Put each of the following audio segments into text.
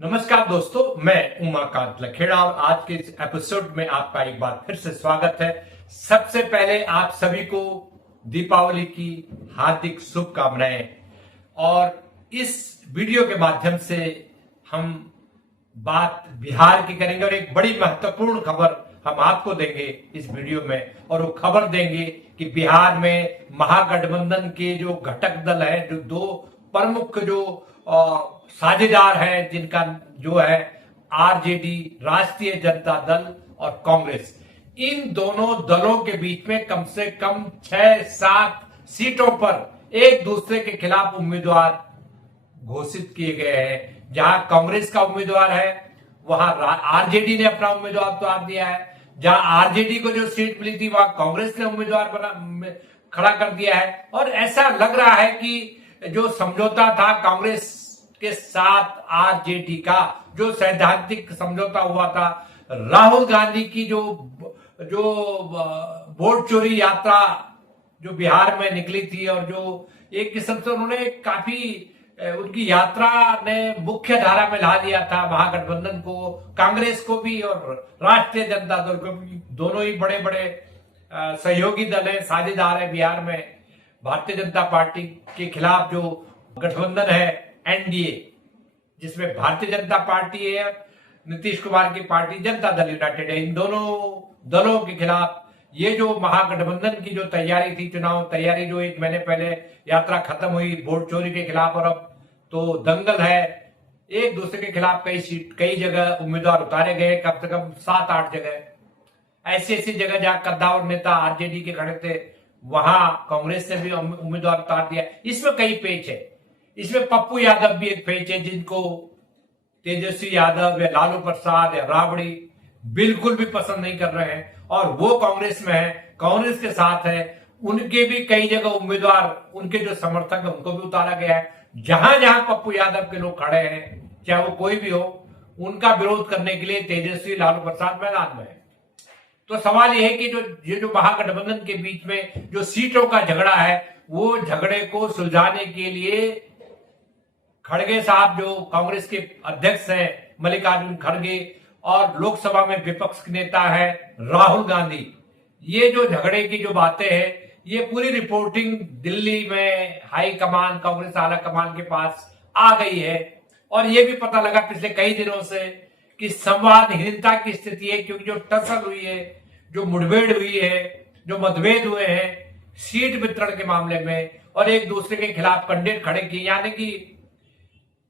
नमस्कार दोस्तों, मैं उमाकांत लखेड़ा और आज के इस एपिसोड में आपका एक बार फिर से स्वागत है। सबसे पहले आप सभी को दीपावली की हार्दिक शुभकामनाएं। और इस वीडियो के माध्यम से हम बात बिहार की करेंगे और एक बड़ी महत्वपूर्ण खबर हम आपको देंगे इस वीडियो में। और वो खबर देंगे कि बिहार में महागठबंधन के जो घटक दल है, जो दो प्रमुख जो साझेदार हैं, जिनका जो है आरजेडी, राष्ट्रीय जनता दल और कांग्रेस, इन दोनों दलों के बीच में कम से कम 6-7 सीटों पर एक दूसरे के खिलाफ उम्मीदवार घोषित किए गए हैं। जहां कांग्रेस का उम्मीदवार है वहां आरजेडी ने अपना उम्मीदवार उतार दिया है। जहां आरजेडी को जो सीट मिली थी वहां कांग्रेस ने उम्मीदवार खड़ा कर दिया है। और ऐसा लग रहा है कि जो समझौता था कांग्रेस के साथ आरजेडी का, जो सैद्धांतिक समझौता हुआ था, राहुल गांधी की जो वोट चोरी यात्रा जो बिहार में निकली थी और जो एक किस्म से उन्होंने काफी उनकी यात्रा ने मुख्य धारा में ला लिया था महागठबंधन को, कांग्रेस को भी और राष्ट्रीय जनता दल को भी। दोनों ही बड़े बड़े सहयोगी दल है, साझेदार है बिहार में। भारतीय जनता पार्टी के खिलाफ जो गठबंधन है एनडीए, जिसमें भारतीय जनता पार्टी है, नीतीश कुमार की पार्टी जनता दल यूनाइटेड है, इन दोनों दलों के खिलाफ ये जो महागठबंधन की जो तैयारी थी, चुनाव तैयारी, जो एक महीने पहले यात्रा खत्म हुई वोट चोरी के खिलाफ, और अब तो दंगल है। एक दूसरे के खिलाफ कई जगह उम्मीदवार उतारे गए, कम से कम 7-8 जगह। ऐसी ऐसी जगह जहां कद्दावर नेता आरजेडी के खड़े थे वहां कांग्रेस ने भी उम्मीदवार उतार दिया। इसमें कई पेच है। इसमें पप्पू यादव भी एक पेच है, जिनको तेजस्वी यादव या लालू प्रसाद या राबड़ी बिल्कुल भी पसंद नहीं कर रहे हैं और वो कांग्रेस में है, कांग्रेस के साथ है। उनके भी कई जगह उम्मीदवार, उनके जो समर्थक है उनको भी उतारा गया है। जहां जहां पप्पू यादव के लोग खड़े हैं, चाहे वो कोई भी हो, उनका विरोध करने के लिए तेजस्वी लालू प्रसाद मैदान में है। तो सवाल यह है कि ये जो महागठबंधन के बीच में जो सीटों का झगड़ा है, वो झगड़े को सुलझाने के लिए खड़गे साहब, जो कांग्रेस के अध्यक्ष हैं मल्लिकार्जुन खड़गे, और लोकसभा में विपक्ष के नेता है राहुल गांधी, ये जो झगड़े की जो बातें हैं, ये पूरी रिपोर्टिंग दिल्ली में हाई कमान, कांग्रेस आला कमान के पास आ गई है। और ये भी पता लगा पिछले कई दिनों से कि संवादहीनता की स्थिति है, क्योंकि जो टसल हुई है, जो मुठभेड़ हुई है, जो मतभेद हुए हैं सीट वितरण के मामले में, और एक दूसरे के खिलाफ कैंडिडेट खड़े किए, यानी कि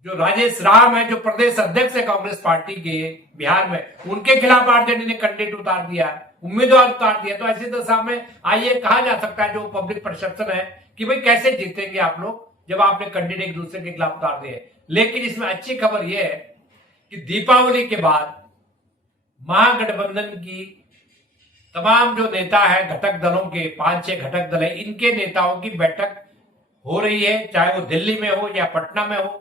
जो राजेश राम है, जो प्रदेश अध्यक्ष है कांग्रेस पार्टी के बिहार में, उनके खिलाफ आरजेडी ने कैंडिडेट उतार दिया, उम्मीदवार उतार दिया। तो ऐसी दशा में आइए कहा जा सकता है, जो पब्लिक परसेप्शन है कि भाई कैसे जीतेंगे आप लोग जब आपने कैंडिडेट एक दूसरे के खिलाफ उतार दिए। लेकिन इसमें अच्छी खबर यह है कि दीपावली के बाद महागठबंधन की तमाम जो नेता है, घटक दलों के 5-6 घटक दल है, इनके नेताओं की बैठक हो रही है, चाहे वो दिल्ली में हो या पटना में हो।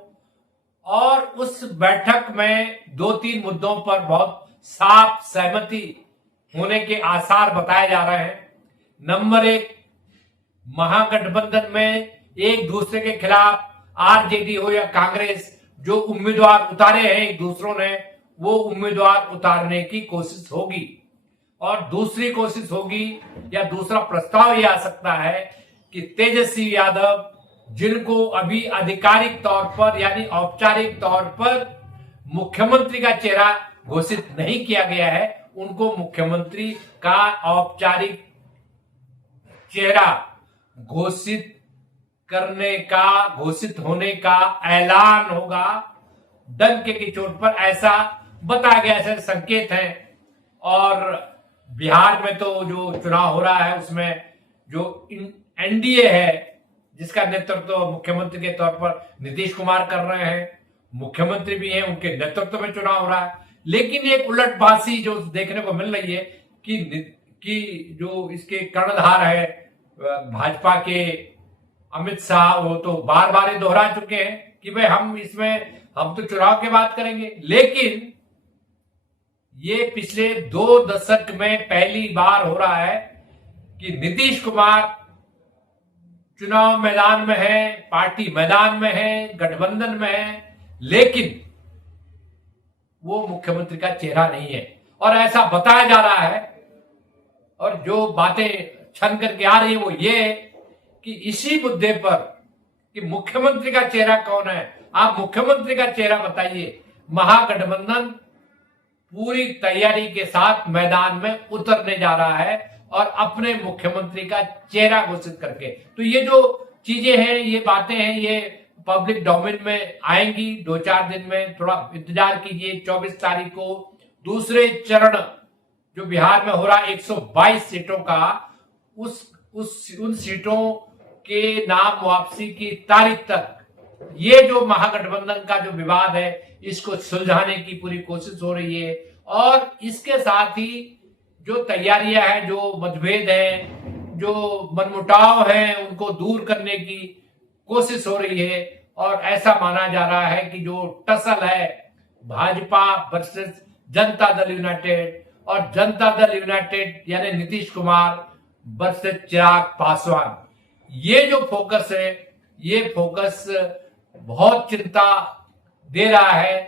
और उस बैठक में 2-3 मुद्दों पर बहुत साफ सहमति होने के आसार बताए जा रहे हैं। नंबर 1, महागठबंधन में एक दूसरे के खिलाफ आरजेडी हो या कांग्रेस, जो उम्मीदवार उतारे हैं एक दूसरों ने, वो उम्मीदवार उतारने की कोशिश होगी। और दूसरी कोशिश होगी या दूसरा प्रस्ताव यह आ सकता है कि तेजस्वी यादव, जिनको अभी आधिकारिक तौर पर यानी औपचारिक तौर पर मुख्यमंत्री का चेहरा घोषित नहीं किया गया है, उनको मुख्यमंत्री का औपचारिक चेहरा घोषित होने का ऐलान होगा डंके की चोट पर, ऐसा बताया गया, ऐसे संकेत हैं। और बिहार में तो जो चुनाव हो रहा है उसमें जो एनडीए है, जिसका नेतृत्व मुख्यमंत्री के तौर पर नीतीश कुमार कर रहे हैं, मुख्यमंत्री भी हैं, उनके नेतृत्व में चुनाव हो रहा है। लेकिन एक उलटबाजी जो देखने को मिल रही है कि जो इसके कर्णधार है भाजपा के अमित शाह, वो तो बार बार ये दोहरा चुके हैं कि भाई हम तो चुनाव की बात करेंगे। लेकिन ये पिछले 2 दशक में पहली बार हो रहा है कि नीतीश कुमार चुनाव मैदान में है, पार्टी मैदान में है, गठबंधन में है, लेकिन वो मुख्यमंत्री का चेहरा नहीं है, और ऐसा बताया जा रहा है। और जो बातें छन करके आ रही है वो ये है कि इसी मुद्दे पर कि मुख्यमंत्री का चेहरा कौन है, आप मुख्यमंत्री का चेहरा बताइए। महागठबंधन पूरी तैयारी के साथ मैदान में उतरने जा रहा है और अपने मुख्यमंत्री का चेहरा घोषित करके। तो ये जो चीजें हैं, ये बातें हैं, ये पब्लिक डोमेन में आएंगी 2-4 दिन में। थोड़ा इंतजार कीजिए। 24 तारीख को दूसरे चरण जो बिहार में हो रहा 122 सीटों का, उन सीटों के नाम वापसी की तारीख तक ये जो महागठबंधन का जो विवाद है इसको सुलझाने की पूरी कोशिश हो रही है। और इसके साथ ही जो तैयारियां हैं, जो मतभेद हैं, जो मनमुटाव हैं, उनको दूर करने की कोशिश हो रही है। और ऐसा माना जा रहा है कि जो टसल है भाजपा वर्सेस जनता दल यूनाइटेड, और जनता दल यूनाइटेड यानी नीतीश कुमार वर्सेस चिराग पासवान, ये जो फोकस है, ये फोकस बहुत चिंता दे रहा है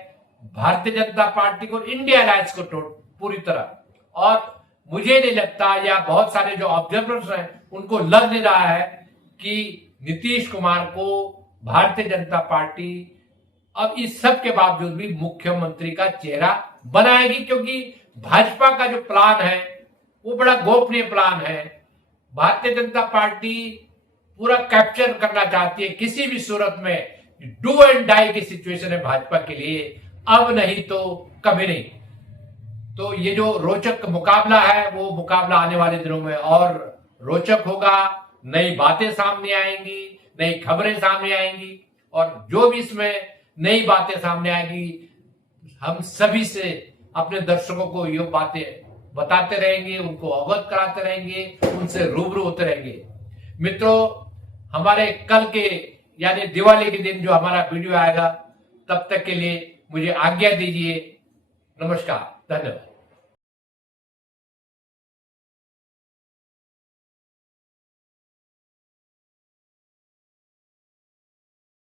भारतीय जनता पार्टी को, इंडिया अलायंस को पूरी तरह। और मुझे नहीं लगता, या बहुत सारे जो ऑब्जर्वर्स हैं उनको लग नहीं रहा है कि नीतीश कुमार को भारतीय जनता पार्टी अब इस सब के बावजूद भी मुख्यमंत्री का चेहरा बनाएगी, क्योंकि भाजपा का जो प्लान है वो बड़ा गोपनीय प्लान है। भारतीय जनता पार्टी पूरा कैप्चर करना चाहती है किसी भी सूरत में। डू एंड डाई की सिचुएशन है भाजपा के लिए, अब नहीं तो कभी नहीं। तो ये जो रोचक मुकाबला है वो मुकाबला आने वाले दिनों में और रोचक होगा। नई बातें सामने आएंगी, नई खबरें सामने आएंगी, और जो भी इसमें नई बातें सामने आएंगी हम सभी से, अपने दर्शकों को ये बातें बताते रहेंगे, उनको अवगत कराते रहेंगे, उनसे रूबरू होते रहेंगे। मित्रों, हमारे कल के यानी दिवाली के दिन जो हमारा वीडियो आएगा, तब तक के लिए मुझे आज्ञा दीजिए। नमस्कार, धन्यवाद।